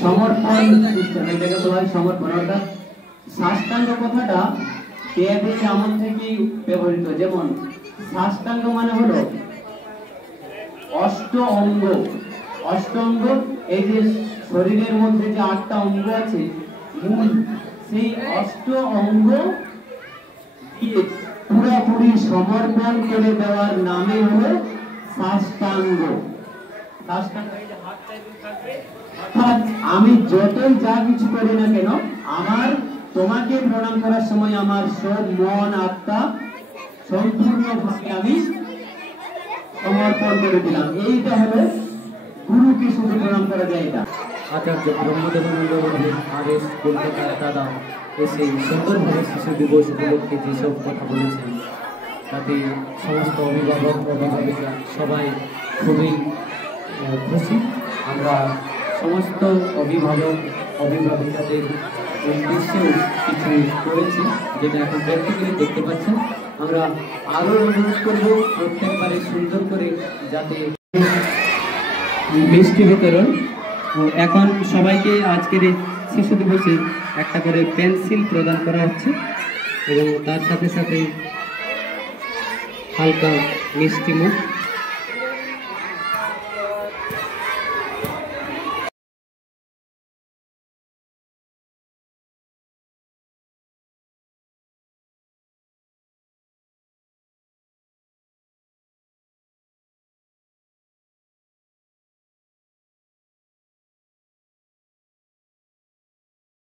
সমর্পণ সিস্টেম, এটাকে বলা হয় সমর্পণ। অর্থাৎ সাষ্টাঙ্গ কথাটা দেবীর আমল থেকেই ব্যবহৃত। যেমন সাষ্টাঙ্গ মানে হলো অষ্ট অঙ্গ। অষ্ট অঙ্গ, এই যে শরীরের মধ্যে যে 8টা অঙ্গ আছে মূল, সেই অষ্ট অঙ্গ দিয়ে পুরোপুরি সমর্পণ করে দেওয়ার নামে হলো সাষ্টাঙ্গ। অর্থাৎ আমি যতই যা কিছু করি না কেন, আমার তোমাকে প্রণাম করার সময় আমার সব মন আত্মা সম্পূর্ণভাবে আমি সমর্পণ করে দিলাম। এইটা হলো গুরুকে শুধু প্রণাম করা যায়। এটা আচার্য ব্রহ্মদেবানন্দ আদেশ কলকাতার দাদা এসে সুন্দরভাবে শিশু দিবস উপলক্ষে যেসব কথা বলেছেন, তাতে সমস্ত অভিভাবক অভিভাবিকা সবাই খুবই খুশি। আমরা সমস্ত অভিভাবক অভিভাবিকাদের উদ্দেশ্যেও কিছু করেছি, যেটা এখন প্র্যাকটিক্যালি দেখতে পাচ্ছেন। আমরা আরও অনুরোধ করব প্রত্যেকবারে সুন্দর করে যাতে মিষ্টি বিতরণ। এখন সবাইকে আজকের এই শিশু দিবসে একটা করে পেন্সিল প্রদান করা হচ্ছে এবং তার সাথে সাথে হালকা মিষ্টি মুখ।